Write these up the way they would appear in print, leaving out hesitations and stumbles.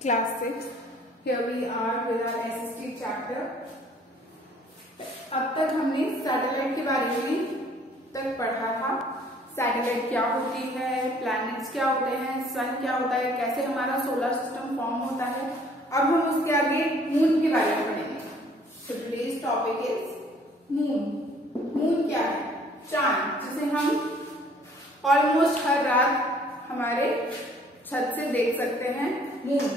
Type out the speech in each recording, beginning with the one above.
Class 6. Here we are with our SST chapter. अब तक हमने सैटेलाइट के बारे में तक पढ़ा था। सैटेलाइट क्या होती है, प्लैनेट्स क्या होते हैं, सन क्या होता है, कैसे हमारा सोलर सिस्टम फॉर्म होता है। अब हम उसके आगे मून के बारे में पढ़ेंगे। So today's topic is moon. Moon क्या है? चांद, जिसे हम ऑलमोस्ट हर रात हमारे छत से देख सकते हैं। मून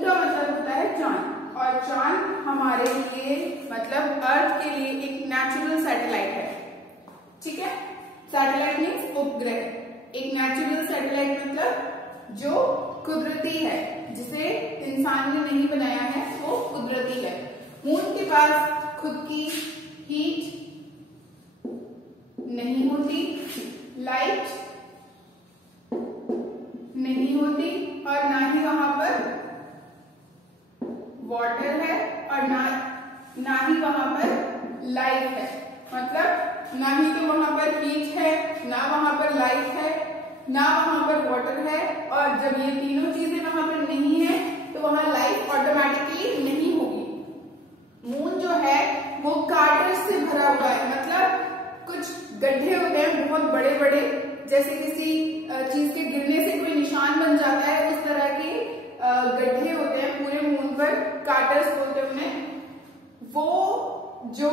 का मतलब होता है चांद, और चांद हमारे लिए मतलब अर्थ के लिए एक नेचुरल सैटेलाइट है। ठीक है, सैटेलाइट मीन्स उपग्रह। एक नेचुरल सैटेलाइट मतलब जो कुदरती है, जिसे इंसान ने नहीं बनाया है, वो कुदरती है। मून के पास खुद की हीट नहीं होती, लाइट नहीं होती, और ना ही वहां पर वाटर है, और ना ही वहां पर लाइफ है। मतलब ना ही तो वहां पर हीट है, ना वहां पर लाइफ है, ना वहां पर वाटर है। और जब ये तीनों चीजें वहां पर नहीं है तो वहां लाइफ ऑटोमेटिकली नहीं होगी। मून जो है वो कार्टर्स से भरा हुआ है, मतलब कुछ गड्ढे होते हैं बहुत बड़े बड़े, जैसे किसी चीज के गिरने से कोई निशान बन जाता है, उस तरह के गड्ढे होते हैं पूरे मून पर, कार्टर्स बोलते हैं उन्हें। वो जो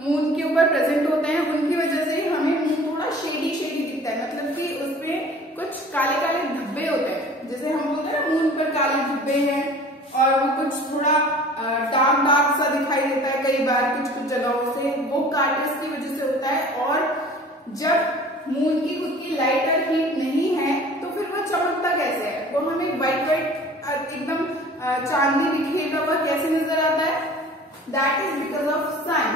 मून के ऊपर प्रेजेंट होते हैं, उनकी वजह से हमें मून थोड़ा शेडी दिखता है। मतलब कि उसमें कुछ काले काले धब्बे होते हैं, जैसे हम बोलते हैं ना मून पर काले धब्बे हैं, और वो कुछ थोड़ा डार्क सा दिखाई देता है कई बार कुछ जगहों से। वो कार्टर्स की वजह से होता है। और जब मून की खुद की लाइट और हीट नहीं है तो फिर वो चमकता कैसे है? वो हमें व्हाइट एकदम चांदनी बिखेरा हुआ कैसे नजर आता है? दैट इज बिकॉज ऑफ सन।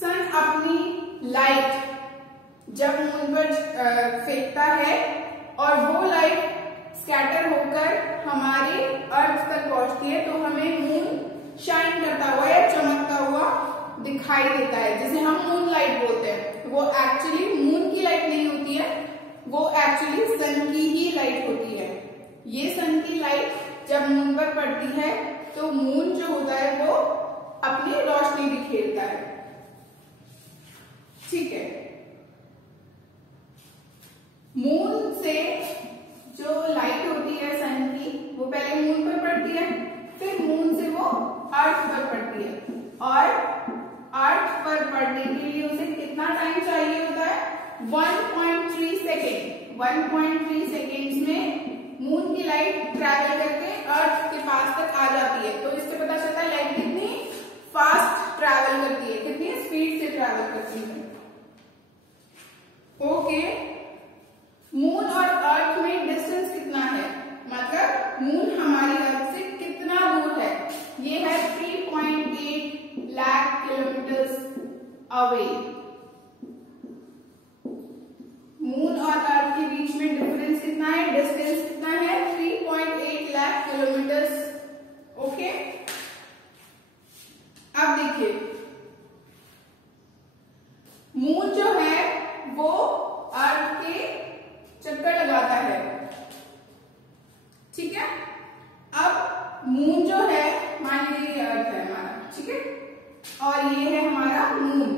सन अपनी लाइट जब मून पर फेंकता है, और वो लाइट स्कैटर होकर हमारे अर्थ तक पहुंचती है, तो हमें मून शाइन करता हुआ या चमकता हुआ दिखाई देता है, जिसे हम मून लाइट बोलते हैं। वो एक्चुअली मून की लाइट नहीं होती है, वो एक्चुअली सन की ही लाइट होती है। ये सन की लाइट जब मून पर पड़ती है तो मून जो होता है वो अपनी रोशनी बिखेरता है। ठीक है, मून से जो लाइट होती है सन की, वो पहले मून पर पड़ती है, फिर मून से वो अर्थ पर पड़ती है। और अर्थ पर पड़ने के लिए उसे कितना टाइम चाहिए होता है? 1.3 सेकेंड। 1.3 सेकेंड्स में मून की लाइट ट्रैवल करके अर्थ के पास तक आ जाती है। तो इससे पता चलता है लाइट कितनी फास्ट ट्रैवल करती है, कितनी स्पीड से ट्रैवल करती है। ओके, मून और अर्थ में डिस्टेंस कितना है? मतलब मून हमारी अर्थ से कितना दूर है? ये है 3.8 लाख किलोमीटर्स अवे। मून और अर्थ के बीच में डिफरेंस कितना है? डिस्टेंस कितना है? 3.8 लाख किलोमीटर्स। ओके, अब देखिए, मून जो है वो अर्थ के चक्कर लगाता है। ठीक है, अब मून जो है, मान लीजिए ये अर्थ है हमारा, ठीक है, और ये है हमारा मून।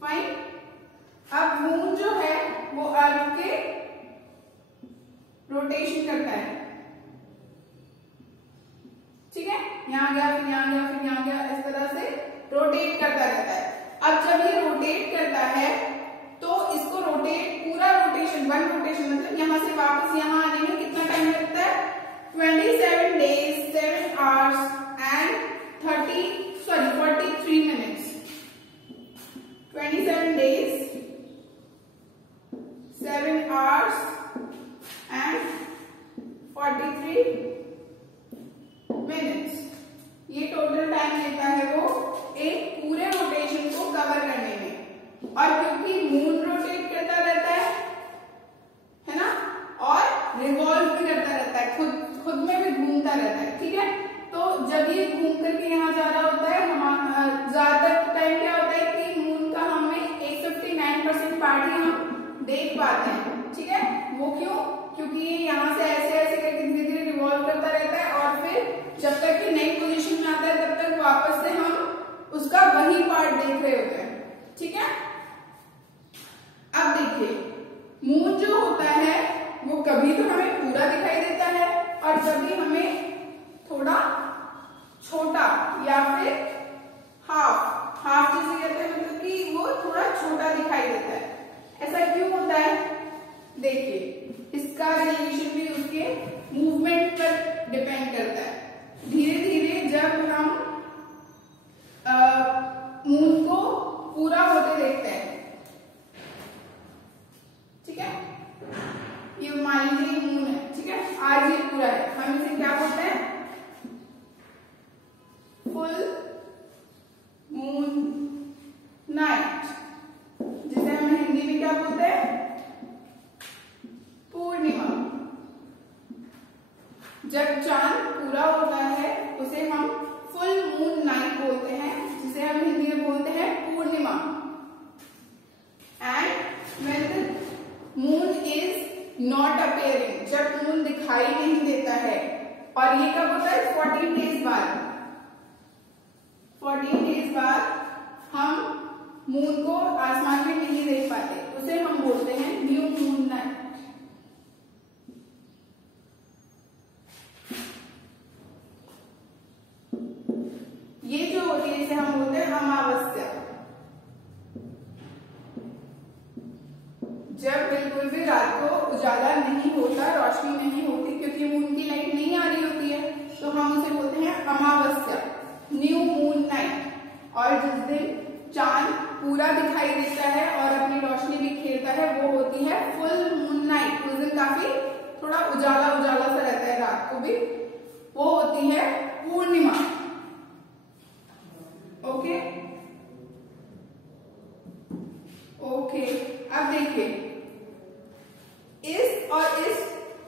फाइन। अब मून जो है वो अर्थ के रोटेशन करता है। ठीक है, यहां गया, फिर यहां गया, फिर यहां गया, इस तरह से रोटेट करता रहता है। अब जब ये रोटेट करता है तो इसको पूरा रोटेशन, वन रोटेशन मतलब यहां से वापस यहां आने में कितना टाइम लगता है? 27 days, 7 hours and 43 minutes। 27 days, 7 hours and 43 minutes। ये टोटल टाइम लेता है वो एक पूरे रोटेशन को कवर करने में। और क्योंकि मून रोटेट करता रहता है ना, और रिवॉल्व भी करता रहता है, खुद में भी घूमता रहता है। ठीक है, तो जब ये घूम करके यहाँ जा रहा होता है, हमारा ज्यादातर टाइम क्या होता है कि मून का हमें 59% पार्ट ही हम देख पाते हैं। ठीक है, वो क्यों? क्योंकि ये और जब भी हमें थोड़ा छोटा या फिर हाफ हाफ जिसे कहते हैं, मतलब कि वो थोड़ा छोटा दिखाई देता है। ऐसा क्यों होता है? देखिए, इसका रिलेशन भी उसके मूवमेंट पर डिपेंड करता है। धीरे धीरे जब हम मून को पूरा होते देखते हैं, ठीक है, ये मान लीजिए मून है, ठीक है, आज ये पूरा है, हम इसे क्या बोलते हैं? फुल मून नाइट, जिसे हम हिंदी में क्या बोलते हैं? पूर्णिमा। जब चांद पूरा होता है उसे हम फुल मून नाइट बोलते हैं, जिसे हम हिंदी में बोलते हैं Purnima. And when the moon is not appearing, जब मून दिखाई नहीं देता है, और ये कब होता है? 14 डेज बाद। 14 डेज बाद हम मून को आसमान में नहीं देख पाते, उसे हम बोलते हैं न्यू मून नाइट। ये जो होती है इसे हम बोलते हैं अमावस्या। जब बिल्कुल भी रात को उजाला नहीं होता, रोशनी नहीं होती, क्योंकि मून की लाइट नहीं आ रही होती है, तो हम उसे बोलते हैं अमावस्या, न्यू मून नाइट। और जिस दिन चांद पूरा दिखाई देता है और अपनी रोशनी बिखेरता है, वो होती है फुल मून नाइट। उस दिन काफी थोड़ा उजाला उजाला सा रहता है रात को भी, वो होती है पूर्णिमा। ओके ओके, अब देखिए, इस और इस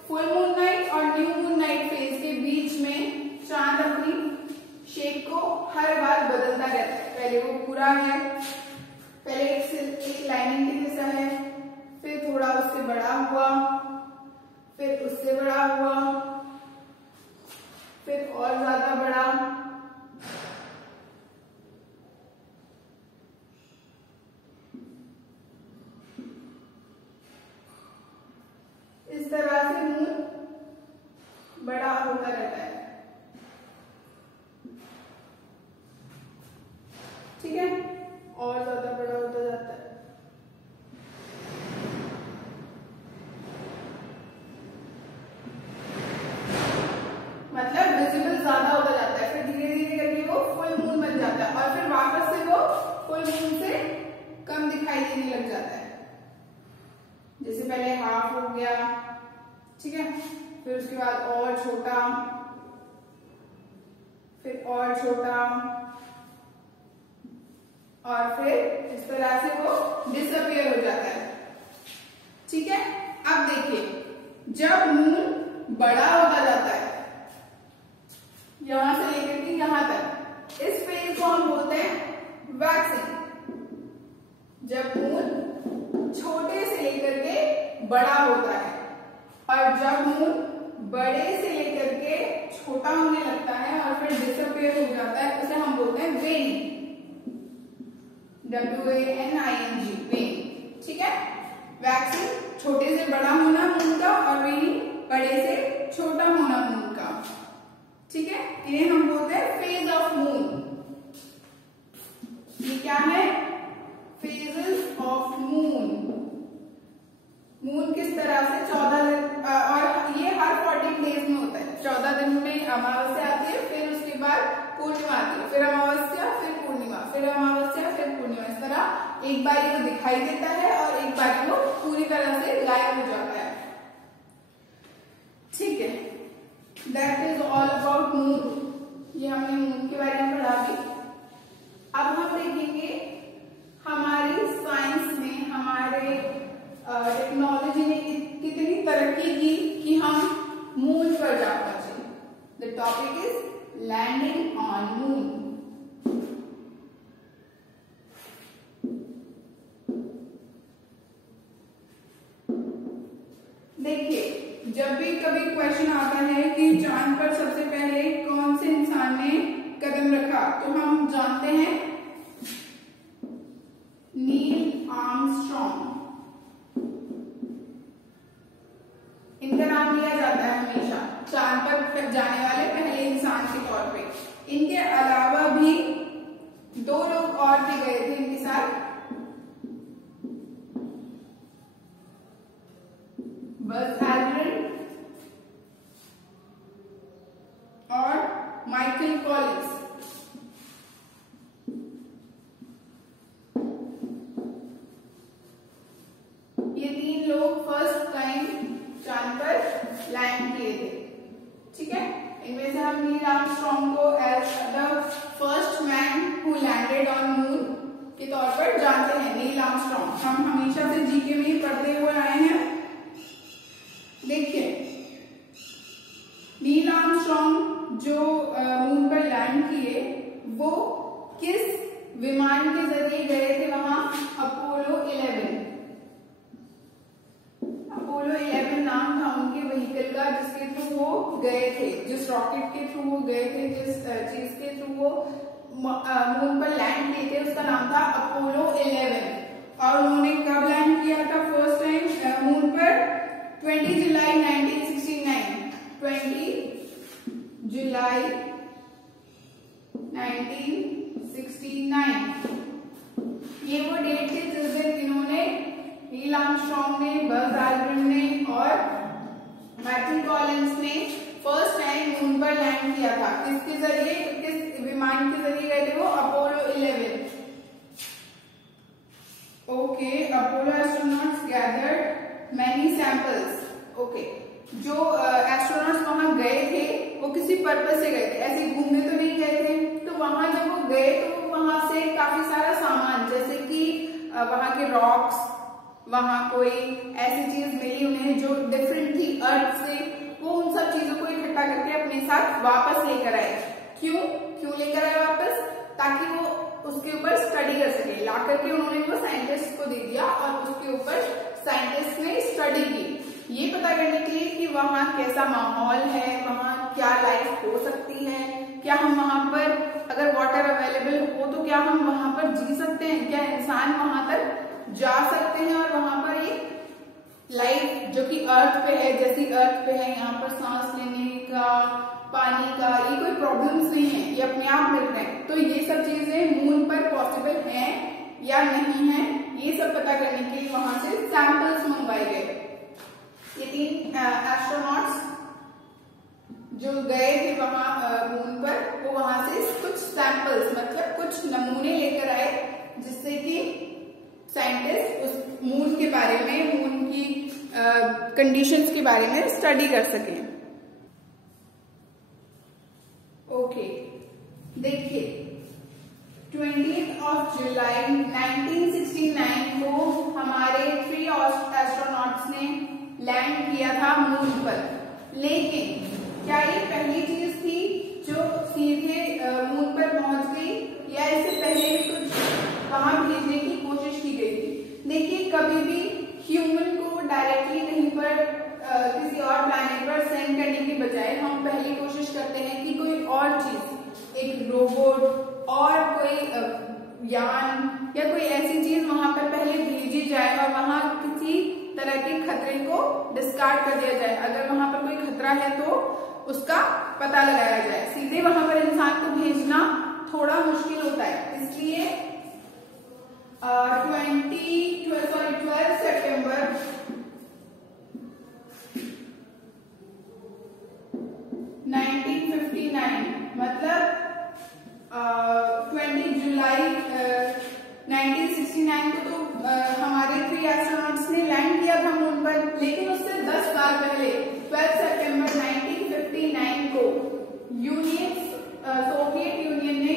फुल मून नाइट और न्यू मून नाइट फेज के बीच में चांद अपनी शेप को हर बार बदलता रहता है। पहले वो पूरा है, पहले एक लाइनिंग के जैसा है, फिर थोड़ा उससे बड़ा हुआ, फिर उससे बड़ा हुआ, फिर और ज्यादा बड़ा, इस तरह से मून बड़ा होता रहता है, ठीक है, और ज्यादा बड़ा होता जाता है। मतलब विजिबल ज्यादा होता जाता है, फिर धीरे धीरे करके वो फुल मून बन जाता है, और फिर वापस से वो फुल मून से कम दिखाई देने लग जाता है। जैसे पहले हाफ हो गया, ठीक है, फिर उसके बाद और छोटा, फिर और छोटा, और फिर इस तरह से वो डिसअपियर हो जाता है, ठीक है। अब देखिए, जब मून बड़ा होता जाता है, यहां से लेकर के यहां तक, इस फेज को हम बोलते हैं वैक्सिंग। जब मून छोटे से लेकर के बड़ा होता है, और जब मून बड़े से लेकर के छोटा होने लगता है और फिर डिसअपियर हो जाता है, उसे हम बोलते हैं वेनिंग, WANING, वेनिंग, ठीक है। वैक्सिंग छोटे से बड़ा होना मून का, और वेनिंग बड़े से छोटा होना मून का, ठीक है। इन्हें हम बोलते हैं फेज ऑफ मून। ये क्या है? Phases of moon. मून किस तरह से 14 दिन, और ये हर 14 डेज में होता है। 14 दिन में अमावस्या आती है, फिर उसके बाद पूर्णिमा आती है, फिर अमावस्या, फिर पूर्णिमा, फिर अमावस्या, फिर पूर्णिमा। इस तरह एक बार वो दिखाई देता है और एक बार वो पूरी तरह से गायब हो जाता है, ठीक है। That is all about moon. ये हमने मून के बारे में पढ़ा भी। अब हम देखेंगे हमारी साइंस में, हमारे टेक्नोलॉजी ने कितनी तरक्की की कि हम मून पर जा पहुंचे। The topic is landing on moon. देखिए, जब भी कभी क्वेश्चन आता है कि चांद पर सबसे पहले कौन से इंसान ने कदम रखा, तो हम जानते हैं नील आर्मस्ट्रॉन्ग। इनका नाम लिया जाता है हमेशा। चांद पर माइकल कॉलिंस। ये 3 लोग फर्स्ट टाइम चांद पर लैंड किए थे। ठीक है, इनमें से हम नील आर्मस्ट्रॉन्ग को as the first man who landed on moon के तौर पर जानते हैं। नील आर्मस्ट्रॉन्ग हम हमेशा से जीके में ही पढ़ते हुए आए हैं। देखिए, नील आर्मस्ट्रॉन्ग जो मून पर लैंड किए वो किस विमान के जरिए गए थे वहां? अपोलो 11। अपोलो 11 नाम था उनके व्हीकल का जिसके थ्रू वो गए थे, जिस रॉकेट के थ्रू वो गए थे, जिस चीज के थ्रू वो मून पर लैंड किए थे उसका नाम था अपोलो 11। और उन्होंने कब लैंड किया था फर्स्ट टाइम मून पर? 20 जुलाई 1969। 20 जुलाई 1969 ये वो डेट थी जिस दिन इन्होंने, नील आर्मस्ट्रॉन्ग ने, बज एल्ड्रिन ने और माइकल कॉलिंस ने फर्स्ट टाइम मून पर लैंड किया था। किसके जरिए, किस विमान के जरिए गए थे वो? Apollo 11। Okay, Apollo astronauts gathered many samples. Okay, जो एस्ट्रोनॉट्स वहां गए थे वो किसी पर्पस से गए थे, ऐसे घूमने तो नहीं गए थे। तो वहां जब वो गए तो वहां से काफी सारा सामान, जैसे कि वहां के रॉक्स, वहां कोई ऐसी चीज मिली उन्हें जो डिफरेंट थी अर्थ से, वो उन सब चीजों को इकट्ठा करके अपने साथ वापस लेकर आए। क्यों लेकर आए वापस? ताकि वो उसके ऊपर स्टडी कर सके। ला करके उन्होंने वो साइंटिस्ट को दे दिया और उसके ऊपर साइंटिस्ट ने स्टडी की, ये पता करने के लिए कि वहां कैसा माहौल है, वहां क्या लाइफ हो सकती है, क्या हम वहां पर अगर वाटर अवेलेबल हो तो क्या हम वहां पर जी सकते हैं, क्या इंसान वहां तक जा सकते हैं और वहां पर एक लाइफ जो कि अर्थ पे है, जैसी अर्थ पे है, यहाँ पर सांस लेने का, पानी का, ये कोई प्रॉब्लम्स नहीं है, ये अपने आप मिल रहे हैं। तो ये सब चीजें मून पर पॉसिबल हैं या नहीं है, ये सब पता करने के लिए वहां से सैंपल्स मंगवाए गए। ये 3 एस्ट्रोनॉट्स जो गए थे वहां मून पर, वो वहां से कुछ सैंपल्स मतलब कुछ नमूने लेकर आए जिससे कि साइंटिस्ट उस मून के बारे में, मून की कंडीशंस के बारे में स्टडी कर सकें। ओके, देखिए 20 जुलाई 1969 को हमारे 3 एस्ट्रोनॉट्स ने लैंड किया था मून पर। लेकिन क्या ये पहली चीज थी जो सीधे मून पर पहुंच गई या इससे पहले भी कुछ वहां भेजने की कोशिश की गई थी? देखिए, कभी भी ह्यूमन को डायरेक्टली कहीं पर किसी और प्लैनेट पर सेंड करने के बजाय हम पहली कोशिश करते हैं कि कोई और चीज, एक रोबोट और कोई यान या कोई ऐसी चीज वहां पर पहले भेजी जाए और वहां किसी तरह के खतरे को डिस्कार्ड कर दिया जाए। अगर वहां पर कोई खतरा है तो उसका पता लगाया जाए। सीधे वहां पर इंसान को भेजना थोड़ा मुश्किल होता है, इसलिए 12 सितंबर 1959 मतलब 20 जुलाई 1969 को तो हमारे 3 एस्ट्रोनॉट्स ने लैंड किया था मून पर। लेकिन उससे 10 साल पहले 12 सितंबर 1959 को सोवियत यूनियन ने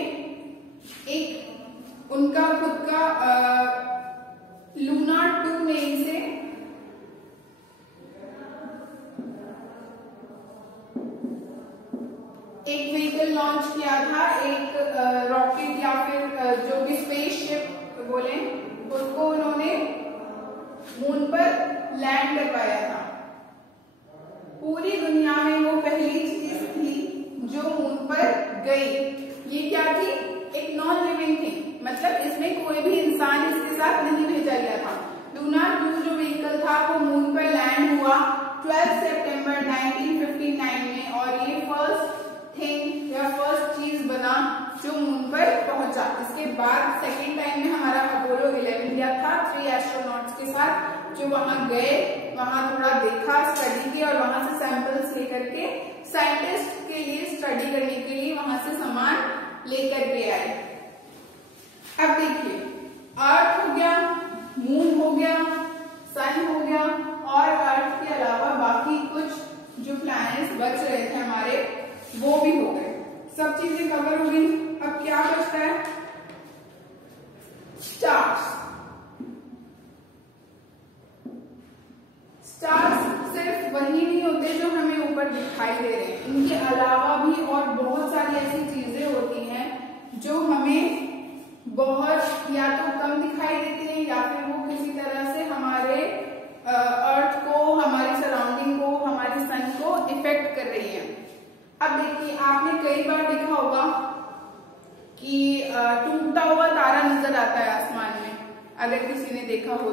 एक उनका खुद का लूना 2 नेम से एक व्हीकल लॉन्च किया था, एक रॉकेट या फिर जो भी स्पेसशिप बोले उसको उन्होंने मून पर लैंड करवाया था। पूरी दुनिया में वो पहली चीज थी जो मून पर गई। ये क्या थी? एक नॉन लिविंग थिंग, मतलब इसमें कोई भी इंसान इसके साथ नहीं भेजा गया था। लूना 2 जो व्हीकल था वो मून पर लैंड हुआ 12 सितंबर 1959 में और ये फर्स्ट थिंग या फर्स्ट चीज बना जो मून पर पहुंचा। इसके बाद सेकेंड टाइम में हमारा अपोलो 11 गया था 3 एस्ट्रोनॉट्स के साथ, जो वहां गए, वहां थोड़ा देखा, स्टडी किया और वहां से सैंपल्स लेकर के साइंटिस्ट किसके लिए, स्टडी करने के लिए वहां से सामान लेकर के आए। अब देखिए, अर्थ हो गया, मून हो गया, सन हो गया, और अर्थ के अलावा बाकी कुछ जो प्लैनेट्स बच रहे थे हमारे वो भी हो गए। सब चीजें कवर हो गई। अब क्या बचता है? स्टार्स। स्टार्स सिर्फ वही नहीं होते जो हमें ऊपर दिखाई दे रहे हैं, इनके अलावा भी और बहुत सारी ऐसी चीजें होती हैं जो हमें बहुत या तो कम दिखाई देती हैं या फिर वो किसी तरह से हमारे अर्थ को, हमारी सराउंडिंग को, हमारे सन को इफेक्ट कर रही है। अब देखिए, आपने कई बार देखा होगा कि टूटता हुआ तारा नजर आता है आसमान में, अगर किसी ने देखा हो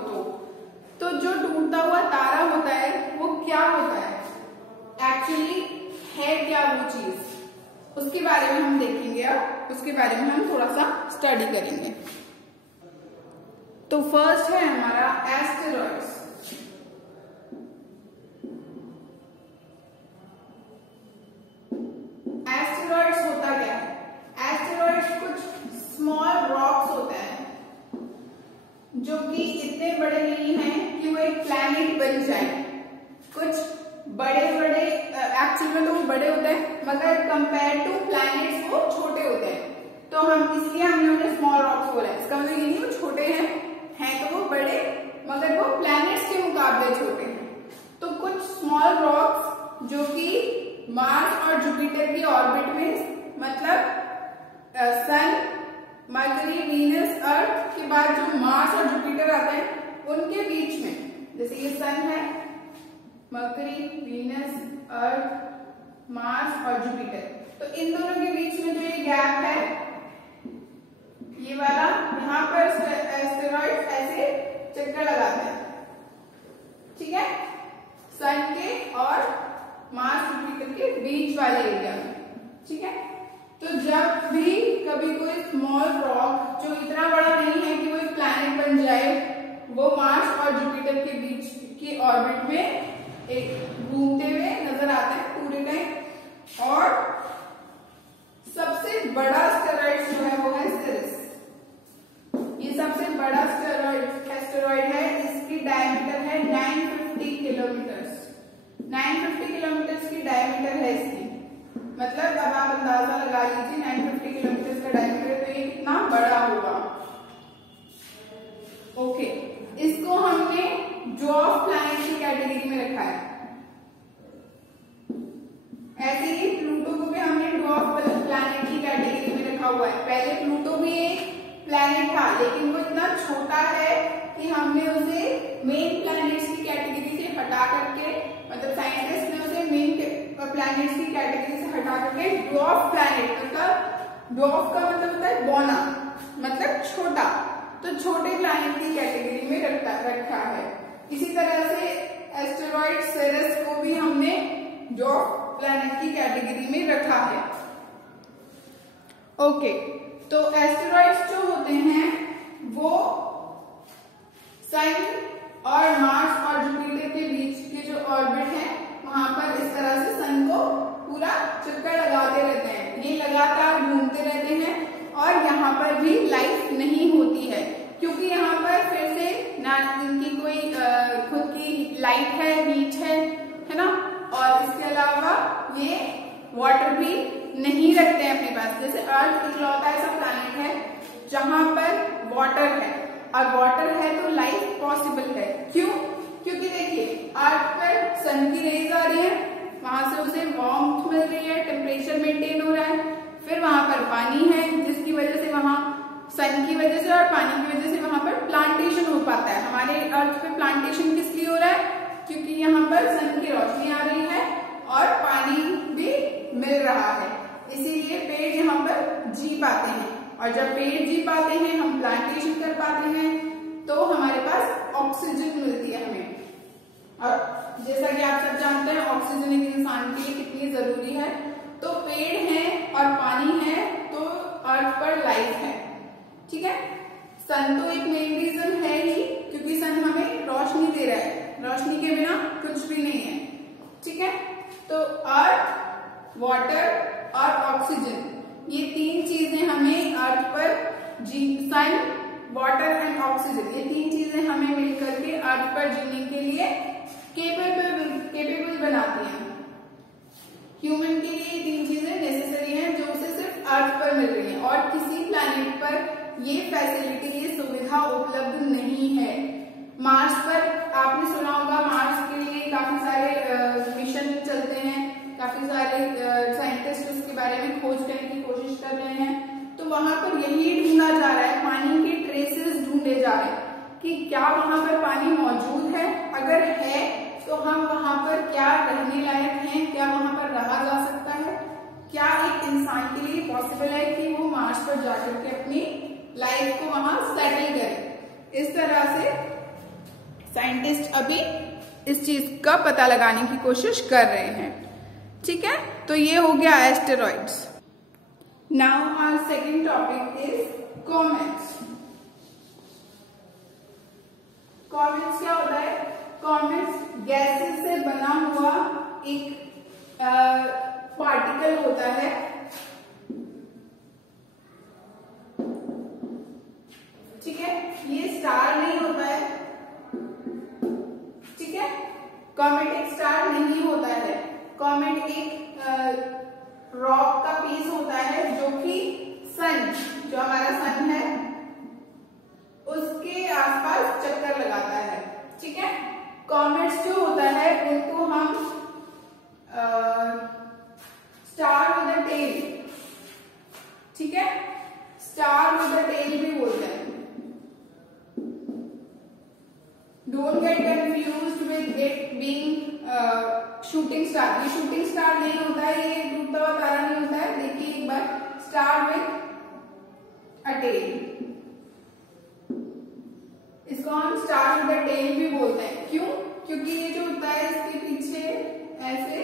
तो जो टूटता हुआ तारा होता है वो क्या होता है, एक्चुअली है क्या वो चीज, उसके बारे में हम देखेंगे। अब उसके बारे में हम थोड़ा सा स्टडी करेंगे। तो फर्स्ट है हमारा एस्टेरॉइड्स। एस्टेरॉइड्स होता क्या है? एस्टेरॉइड्स कुछ स्मॉल रॉक्स होते हैं जो कि इतने बड़े नहीं हैं कि वो एक प्लैनेट बन जाए। कुछ बड़े बड़े एक्चुअली में तो वो बड़े होते हैं, मगर कंपेयर टू प्लैनेट्स वो छोटे होते हैं, तो हम इसलिए हमने उन्हें स्मॉल रॉक्स बोला है। इसका मतलब ये नहीं वो छोटे हैं तो वो बड़े, मगर वो प्लैनेट्स के मुकाबले छोटे हैं। तो कुछ स्मॉल रॉक्स जो कि मार्स और जुपिटर की ऑर्बिट में, मतलब सन, मरकरी, वीनस, अर्थ के बाद जो मार्स और जुपिटर आते हैं उनके बीच में, जैसे ये सन है, मरकरी, वीनस, अर्थ, मार्स और जुपिटर, तो इन दोनों के बीच में जो ये गैप है, ये वाला, यहाँ पर एस्टेरॉइड्स ऐसे चक्कर लगाते हैं, ठीक है, सन के और मार्स जुपिटर के बीच वाले एरिया में, ठीक है। तो जब भी कभी कोई स्मॉल रॉक जो इतना बड़ा नहीं है कि वो एक प्लैनेट बन जाए, वो मार्स और जुपिटर के बीच की ऑर्बिट में एक घूमते हुए नजर आते हैं पूरे टाइम। और सबसे बड़ा एस्टेरॉइड जो है वो है सिरिस। ये सबसे बड़ा एस्टेरॉइड है, इसकी डायमीटर है 950 किलोमीटर। 950 किलोमीटर की डायमीटर है इसकी, मतलब अब आप अंदाजा लगा लीजिए 950 किलोमीटर का डायमीटर, तो ये कितना बड़ा होगा। ओके, इसको हमने ड्वार्फ प्लैनेट की कैटेगरी में रखा है। ऐसे ही प्लूटो को भी हमने ड्वार्फ प्लैनेट की कैटेगरी में रखा हुआ है। पहले प्लूटो भी एक प्लैनेट था, लेकिन वो इतना छोटा है कि हमने उसे मेन प्लैनेट्स की कैटेगरी से हटा करके, मतलब साइंटिस्ट ने उसे मेन प्लैनेट्स की कैटेगरी से हटा करके ड्वार्फ प्लैनेट, मतलब ड्वार्फ का मतलब होता है बौना, मतलब छोटा, तो छोटे प्लैनेट की कैटेगरी में रखा है। इसी तरह से एस्टेरॉइड सिरिस को भी हमने ड्वार्फ प्लैनेट की कैटेगरी में रखा है। ओके, तो एस्टेरॉइड्स जो होते हैं वो सन और मार्स और जुपिटर के बीच के जो ऑर्बिट है वहां पर इस तरह से सन को पूरा चक्कर लगाते रहते हैं, ये लगातार घूमते रहते हैं, और यहाँ पर भी लाइफ नहीं होती है, क्योंकि यहाँ पर फिर से ना इनकी कोई खुद की लाइट है, हीट है ना, और इसके अलावा ये वाटर भी नहीं रखते हैं अपने पास। जैसे अर्थ इकलौता ऐसा प्लैनेट है जहां पर वाटर है, और वाटर है तो लाइफ पॉसिबल है। क्यों? क्योंकि देखिए अर्थ पर सन की रेज आ रही है, वहां से उसे वार्मथ मिल रही है, टेम्परेचर मेंटेन हो रहा है, फिर वहां पर पानी है जिसकी वजह से वहां सन की वजह से और पानी की वजह से वहां पर प्लांटेशन हो पाता है। हमारे अर्थ पे प्लांटेशन किस लिए हो रहा है? क्योंकि यहाँ पर सन की रोशनी आ रही है और पानी भी मिल रहा है, इसीलिए पेड़ यहाँ पर जी पाते हैं, और जब पेड़ जी पाते हैं हम प्लांटेशन कर पाते हैं, तो हमारे पास ऑक्सीजन मिलती है हमें। और जैसा कि आप सब जानते हैं ऑक्सीजन एक इंसान के लिए कितनी जरूरी है, तो पेड़ है और पानी है तो अर्थ पर लाइफ है, ठीक है। सन तो एक मेन रीजन है ही, क्योंकि सन हमें रोशनी दे रहा है, रोशनी के बिना कुछ भी नहीं है, ठीक है। तो अर्थ, वाटर और ऑक्सीजन, ये तीन चीजें हमें अर्थ पर सन, वाटर एंड ऑक्सीजन, ये तीन चीजें हमें मिलकर के अर्थ पर जीने के लिए केपेबल बनाती हैं। ह्यूमन के लिए ये तीन चीजें नेसेसरी हैं जो उसे सिर्फ अर्थ पर मिल रही हैं और किसी प्लैनेट पर ये फैसिलिटी, ये सुविधा उपलब्ध नहीं है। मार्स पर आपने सुना होगा, मार्स के लिए काफी सारे मिशन चलते हैं, काफी सारे साइंटिस्ट उसके बारे में खोज करने की कोशिश कर रहे हैं। तो वहां पर यही ढूंढा जा रहा है, पानी के ट्रेसेस ढूंढे जा रहे हैं कि क्या वहां पर पानी मौजूद है, अगर है तो हम वहां पर क्या रहने लायक हैं, क्या वहां पर रहा जा सकता है, क्या एक इंसान के लिए पॉसिबल है कि वो मार्स पर जाकर के अपनी लाइफ को वहां सेटल करे। इस तरह से साइंटिस्ट अभी इस चीज का पता लगाने की कोशिश कर रहे हैं। ठीक है, तो ये हो गया asteroids. Now our second topic is comets. Comets क्या होता है? कॉमेट्स गैसेस से बना हुआ एक पार्टिकल होता है। ठीक है, ये स्टार नहीं होता है। ठीक है, कॉमेट एक स्टार नहीं होता है। कॉमेट एक रॉक का पीस होता है जो कि सन, जो हमारा सन है, उसके आसपास चक्कर लगाता है। ठीक है, कॉमेट्स जो होता है उनको हम स्टार विद अ टेल, ठीक है, स्टार विद अ टेल भी बोलते हैं। Don't get confused with it being shooting star. ये शूटिंग स्टार नहीं होता है, ये डूबता हुआ तारा नहीं होता है। देखिए एक बार, स्टार विद अ टेल, इसको हम स्टार विद अ टेल भी बोलते हैं। क्यों? क्योंकि ये जो होता है इसके पीछे ऐसे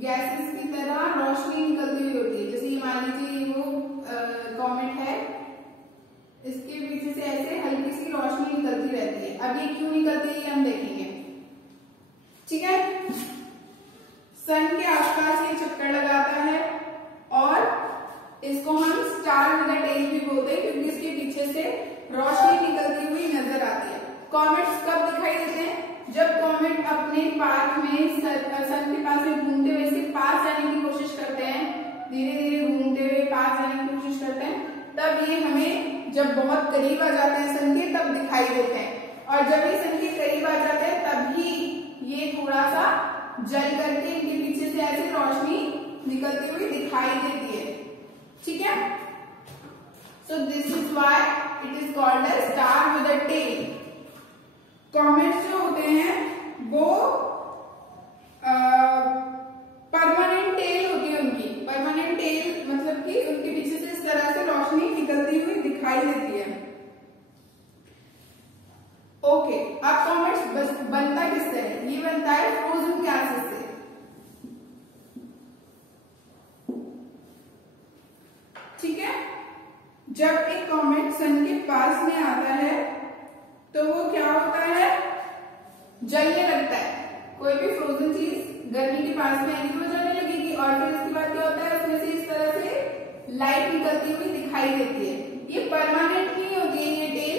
गैसेस की तरह रोशनी निकलती हुई होती है। जैसे मान लीजिए वो कॉमेट है, इसके पीछे से ऐसे हल्की सी रोशनी निकलती रहती है। अब ये क्यों निकलती है ये हम देखेंगे। ठीक है, सन के आसपास ये चक्कर लगाता है और इसको हम स्टार विद अ टेल भी बोलते हैं क्योंकि इसके पीछे से रोशनी निकलती हुई नजर आती है। कॉमेट्स कब दिखाई देते हैं? जब कॉमेट अपने पाथ में सन के पास में घूमते हुए इसके पास जाने की कोशिश करते हैं, धीरे धीरे घूमते हुए पास जाने की कोशिश करते हैं, तब ये हमें जब बहुत करीब आ जाते हैं सन के तब दिखाई देते हैं। और जब ये सन के करीब आ जाते हैं तभी ये थोड़ा सा जल करके इनके पीछे से ऐसे रोशनी निकलती हुई दिखाई देती है। ठीक है, so this is why it is called as star with a tail. Comets जो होते हैं वो परमानेंट टेल होती है उनकी। परमानेंट टेल मतलब कि उनके पीछे से इस तरह से रोशनी निकलती हुई दिखाई देती है। ओके, अब कॉमेट्स बनता किससे है? ये बनता है फ्रोजन गैसेस से। ठीक है, जब एक कॉमेट सन के पास में आता है तो वो क्या होता है? जलने लगता है। कोई भी फ्रोजन चीज गर्मी के पास में आएगी तो वो जलने लगेगी और फिर इसके बाद क्या होता है? उसमें से इस तरह से लाइट निकलती हुई दिखाई देती है। ये परमानेंट नहीं होती है ये टेल,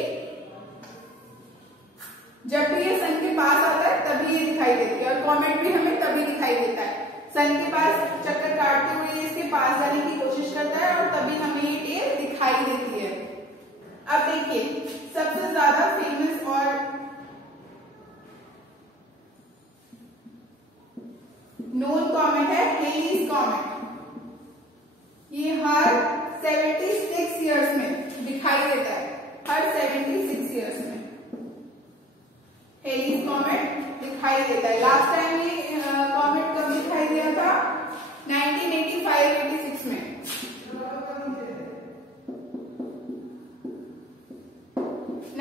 जब भी ये सन के पास आता है तभी ये दिखाई देती है। और कॉमेट भी हमें तभी दिखाई देता है, सन के पास चक्कर काटते हुए इसके पास जाने की कोशिश करता है और तभी हमें ये टेल दिखाई देती है। अब देखिए, सबसे ज्यादा फेमस और नोन कॉमेट है हेलीज कॉमेट। ये हर 76 इयर्स में दिखाई देता है, हर 76 इयर्स में हेलीज कॉमेट दिखाई देता है। लास्ट टाइम ये कॉमेट कब दिखाई दिया था? 1985-86 में।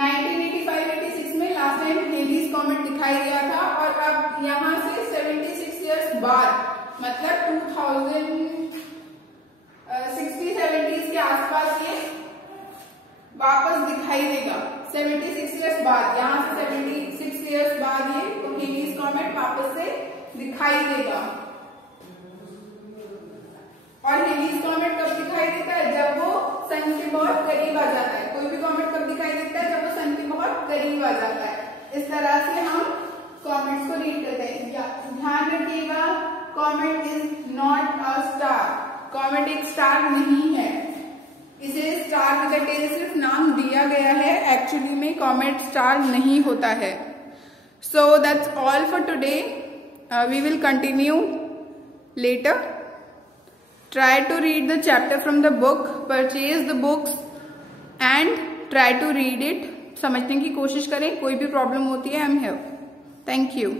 1985-86 में लास्ट टाइम हेलीज कॉमेट दिखाई दिया था और अब यहां से 76 इयर्स बाद, मतलब 2060-70s के आसपास ये वापस दिखाई देगा। 76 इयर्स बाद, यहां से 76 इयर्स बाद ये हेलीज कॉमेट वापस से दिखाई देगा। और हेलिस कॉमेट कब दिखाई देता है? जब वो सन के बहुत करीब आ जाता है। कोई भी कॉमेट कब दिखाई देता है? जब वो सन के बहुत करीब आ जाता है। इस तरह से हम कॉमेट्स को रीड करते हैं। ध्यान रखिएगा, comet is not a star. Comet एक स्टार नहीं है, इसे स्टार विद टेल सिर्फ नाम दिया गया है, एक्चुअली में कॉमेट स्टार नहीं होता है। So that's all for today, we will continue later. Try to read the chapter from the book, purchase the books and try to read it. समझने की कोशिश करें, कोई भी प्रॉब्लम होती है, I am here. Thank you.